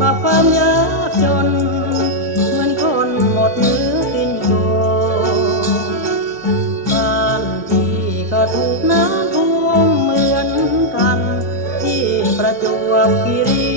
กับความยากจน เหมือนคนหมดเนื้อกินโยบ้านที่ก็ถูกน้ำท่วมเหมือนกัน ที่ประจวบคีรี